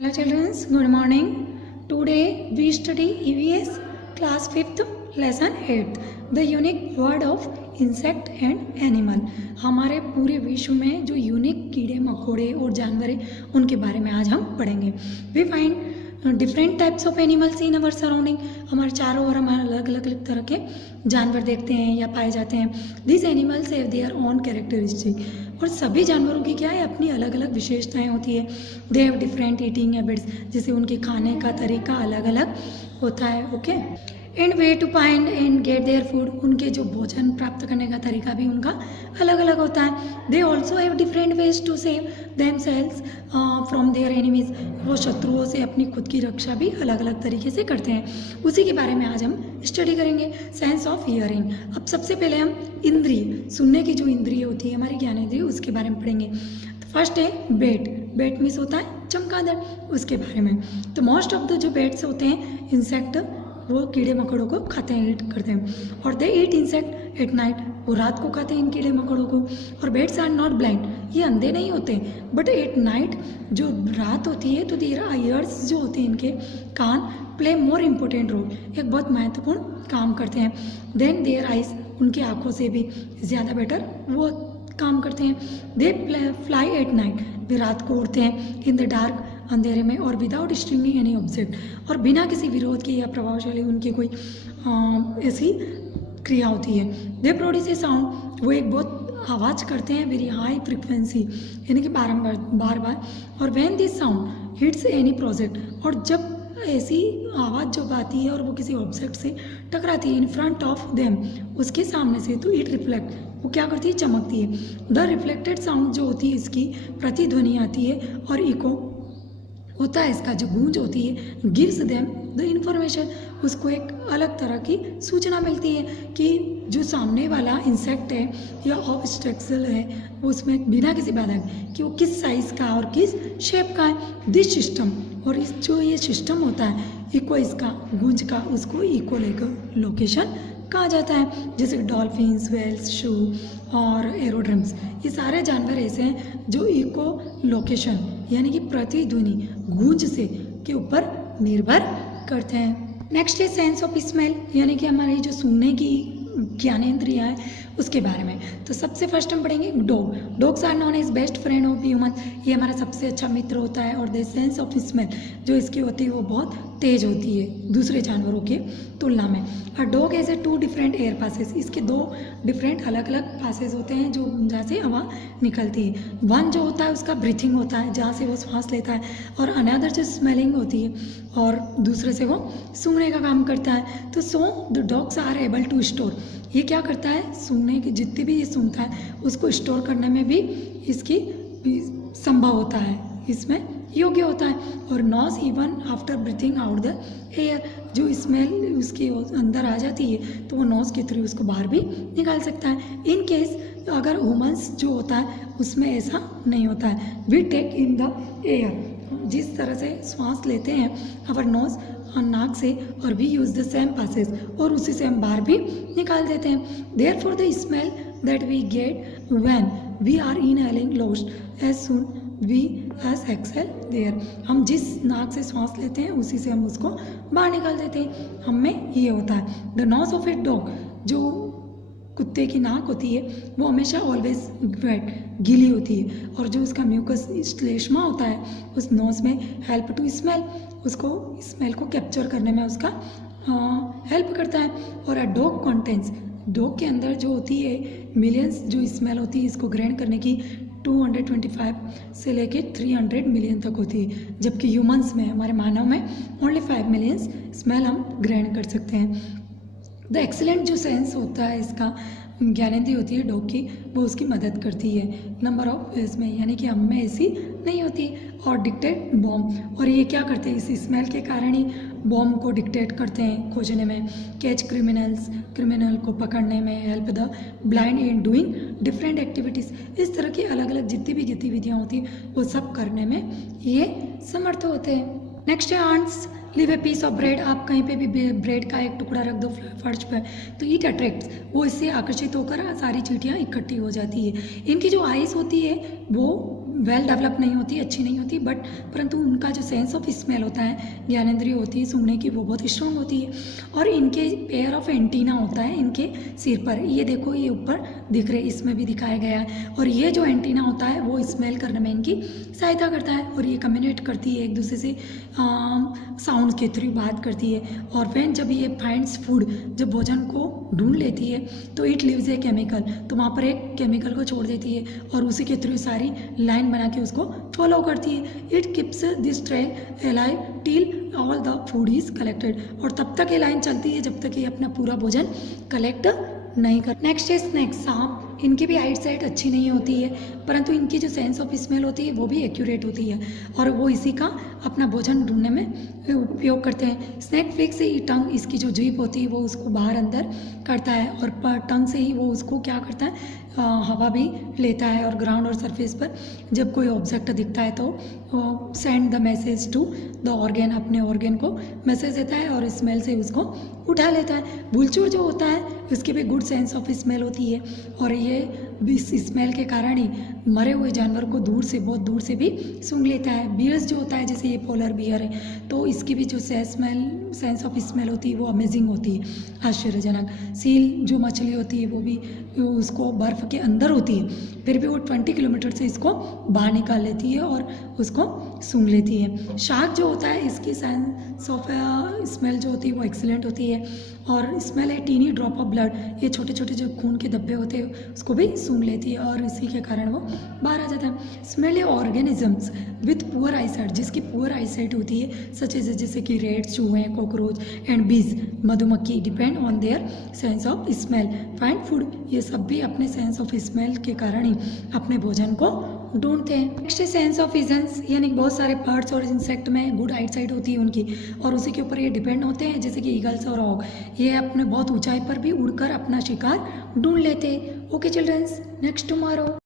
Hello children, good morning. Today we study EVS class 5th lesson 8th the unique word of insect and animal. हमारे पूरे विश्व में जो unique कीड़े मकोड़े और जानवर हैं उनके बारे में आज हम पढ़ेंगे. We find different types of animals in our surrounding. हमारे चारों ओर हमारे अलग अलग तरह के जानवर देखते हैं या पाए जाते हैं. These animals have their own characteristic. और सभी जानवरों की क्या है अपनी अलग अलग विशेषताएं होती है. They have different eating habits, जैसे उनके खाने का तरीका अलग अलग होता है. Okay, and way to find and get their food, उनके जो भोजन प्राप्त करने का तरीका भी उनका अलग अलग होता है. They also have different ways to save themselves from their enemies, वो शत्रुओं से अपनी खुद की रक्षा भी अलग अलग तरीके से करते हैं. उसी के बारे में आज हम स्टडी करेंगे. Sense of hearing. अब सबसे पहले हम इंद्रिय, सुनने की जो इंद्रिय होती है हमारी ज्ञानेंद्रिय, उसके बारे में पढ़ेंगे. फर्स्ट है बेट. बेट मीन्स होता है चमगादड़, उसके बारे में. तो मोस्ट ऑफ द जो बेट्स होते हैं इंसेक्ट, वो कीड़े मकोड़ों को खाते हैं, ईट करते हैं. और दे ईट इंसेक्ट एट नाइट, वो रात को खाते हैं इन कीड़े मकोड़ों को. और बेट्स आर नॉट ब्लाइंड, ये अंधे नहीं होते, बट एट नाइट जो रात होती है तो देयर ईयर्स जो होते हैं इनके कान प्ले मोर इम्पोर्टेंट रोल, एक बहुत महत्वपूर्ण काम करते हैं. देन देयर आइज, उनकी आँखों से भी ज़्यादा बेटर वो काम करते हैं. दे फ्लाई एट नाइट, वे रात को उड़ते हैं. इन द डार्क, अंधेरे में. और विदाउट स्ट्रिंगिंग एनी ऑब्जेक्ट, और बिना किसी विरोध के या प्रभावशाली उनकी कोई ऐसी क्रिया होती है. दे प्रोड्यूस ए साउंड, वो एक बहुत आवाज़ करते हैं, वेरी हाई फ्रिक्वेंसी, यानी कि बारंबार बार बार. और when this sound hits any project, और जब ऐसी आवाज़ जब आती है और वो किसी ऑब्जेक्ट से टकराती है इन फ्रंट ऑफ देम, उसके सामने से, तो इट रिफ्लेक्ट, वो क्या करती है, चमकती है. द रिफ्लेक्टेड साउंड जो होती है इसकी प्रतिध्वनि आती है, और इको होता है इसका जो गूंज होती है, गिव्स देम द इंफॉर्मेशन, उसको एक अलग तरह की सूचना मिलती है कि जो सामने वाला इंसेक्ट है या ऑब्स्टेक्सल है उसमें बिना किसी बाधा कि वो किस साइज़ का और किस शेप का है. दिस सिस्टम, और इस जो ये सिस्टम होता है इको, इसका गूंज का, उसको इको लोकेशन कहा जाता है. जैसे डॉल्फिन्स, वेल्स, शू और एरोड्रम्स, ये सारे जानवर ऐसे हैं जो इको लोकेशन यानी कि प्रतिध्वनि गूंज से के ऊपर निर्भर करते हैं. नेक्स्ट है सेंस ऑफ स्मेल, यानी कि हमारी जो सूंघने की ज्ञानेंद्रिय है उसके बारे में. तो सबसे फर्स्ट हम पढ़ेंगे dog. Dogs are known as best friend of human, ये हमारा सबसे अच्छा मित्र होता है. और द सेंस ऑफ स्मेल जो इसकी होती है वो बहुत तेज होती है दूसरे जानवरों के तुलना में. A dog has a 2 different air passes, इसके 2 डिफरेंट अलग अलग पासेस होते हैं जो जहाँ से हवा निकलती है. वन जो होता है उसका ब्रीथिंग होता है, जहाँ से वो सांस लेता है, और अनदर जो स्मेलिंग होती है, और दूसरे से वो सूंघने का काम करता है. तो so the dogs are able to store, ये क्या करता है, सूंघने की जितनी भी ये सूंघता है उसको स्टोर करने में भी इसकी संभव होता है, इसमें योग्य होता है. और nose even after breathing out the air, जो स्मेल उसके अंदर आ जाती है तो वो नॉज के थ्रू उसको बाहर भी निकाल सकता है. इन केस अगर ह्यूमंस जो होता है उसमें ऐसा नहीं होता है. We take in the air, जिस तरह से श्वास लेते हैं अवर नोज नाक से, और we use the same passes, और उसी से हम बाहर भी निकाल देते हैं. Therefore the smell that we get when we are inhaling lost as soon we as exhale there, हम जिस नाक से श्वास लेते हैं उसी से हम उसको बाहर निकाल देते हैं. हमें ये होता है. The nose of a dog, जो कुत्ते की नाक होती है वो हमेशा ऑलवेज वेट, गीली होती है, और जो उसका म्यूकस श्लेष्मा होता है उस नोज में हेल्प टू स्मेल, उसको स्मेल को कैप्चर करने में उसका हेल्प करता है. और अ डॉग कंटेंस, डॉग के अंदर जो होती है मिलियंस जो स्मेल होती है इसको ग्रहण करने की 225 से लेके 300 मिलियन तक होती है, जबकि ह्यूमंस में, हमारे मानव में ओनली 5 मिलियंस स्मेल हम ग्रहण कर सकते हैं. द एक्सीलेंट जो सेंस होता है इसका ज्ञानेंद्रिय होती है डॉग की, वो उसकी मदद करती है नंबर ऑफ इसमें, यानी कि हम में ऐसी नहीं होती. और डिक्टेट बॉम्ब, और ये क्या करते हैं, इस स्मेल के कारण ही बॉम्ब को डिक्टेट करते हैं खोजने में. कैच क्रिमिनल्स, क्रिमिनल को पकड़ने में. Help the blind in doing different activities, इस तरह की अलग अलग जितनी भी गतिविधियाँ होती हैं वो सब करने में ये समर्थ होते हैं. नेक्स्ट है ants. Leave a piece of bread, आप कहीं पे भी ब्रेड का एक टुकड़ा रख दो फर्श पर तो ईट अट्रैक्ट्स, वो इससे आकर्षित होकर सारी चींटियाँ इकट्ठी हो जाती है. इनकी जो आइज़ होती है वो वेल डेवलप नहीं होती, अच्छी नहीं होती, बट परंतु उनका जो सेंस ऑफ स्मेल होता है, ज्ञानेंद्रिय होती है सूंघने की, वो बहुत स्ट्रांग होती है। और इनके पेयर ऑफ एंटीना होता है इनके सिर पर, ये देखो ये ऊपर दिख रहे, इसमें भी दिखाया गया है। और ये जो एंटीना होता है वो स्मेल करने में इनकी सहायता करता है, और ये कम्युनिकेट करती है एक दूसरे से, साउंड के थ्रू बात करती है। और वैन जब ये फाइंड्स फूड, जब भोजन को ढूंढ लेती है तो इट लिव्स ए केमिकल, तो वहाँ पर एक केमिकल को छोड़ देती है और उसी के थ्रू सारी लाइन बना के उसको फॉलो करती है। It keeps this trail alive till all the food is collected, और तब तक ये लाइन चलती है जब तक ये अपना पूरा भोजन कलेक्ट नहीं कर। नेक्स्ट है स्नेक, सांप। इनकी भी आइट साइट अच्छी नहीं होती है, परंतु इनकी जो सेंस ऑफ स्मेल होती है वो भी एक्यूरेट होती है, और वो इसी का अपना भोजन ढूंढने में उपयोग करते हैं। स्नेक फ्लिक से ही टंग, इसकी जो जीभ होती है वो उसको बाहर अंदर करता है, और टंग से ही वो उसको क्या करता है, हवा भी लेता है। और ग्राउंड और सरफेस पर जब कोई ऑब्जेक्ट दिखता है तो send the message to the organ, अपने ऑर्गेन को मैसेज देता है और स्मेल से उसको उठा लेता है। बुलचूर जो होता है उसकी भी गुड सेंस ऑफ स्मेल होती है, और ये इस स्मेल के कारण ही मरे हुए जानवर को दूर से, बहुत दूर से भी सूंघ लेता है। बियर्स जो होता है, जैसे ये पोलर बियर है, तो इसकी भी जो सेंस ऑफ स्मेल होती है वो अमेजिंग होती है, आश्चर्यजनक। सील जो मछली होती है वो भी उसको बर्फ़ के अंदर होती है, फिर भी वो 20 किलोमीटर से इसको बाहर निकाल लेती है और उसको सूंघ लेती है। शार्क जो होता है, इसकी सेंस ऑफ स्मेल जो होती है वो एक्सीलेंट होती है, और स्मेल है टीनी ड्रॉप ऑफ ब्लड, ये छोटे छोटे जो खून के धब्बे होते हैं उसको भी सूंघ लेती है, और इसी के कारण वो बाहर आ जाता है। स्मेल है ऑर्गेनिजम्स विथ पुअर आईसाइट, जिसकी पुअर आईसाइट होती है, सच एज जैसे कि रेट्स, चूहे, कॉकरोच एंड बीज, मधुमक्खी, depend on their sense of smell find food, ये सब भी अपने सेंस ऑफ स्मेल के कारण ही अपने भोजन को ढूंढते हैं। नेक्स्ट सेंस ऑफ विजन्स, यानी बहुत सारे बर्ड्स और इंसेक्ट में गुड आइट साइट होती है उनकी, और उसी के ऊपर ये डिपेंड होते हैं, जैसे कि ईगल्स और हॉक, ये अपने बहुत ऊंचाई पर भी उड़कर अपना शिकार ढूंढ लेते हैं। Okay childrens, next tomorrow.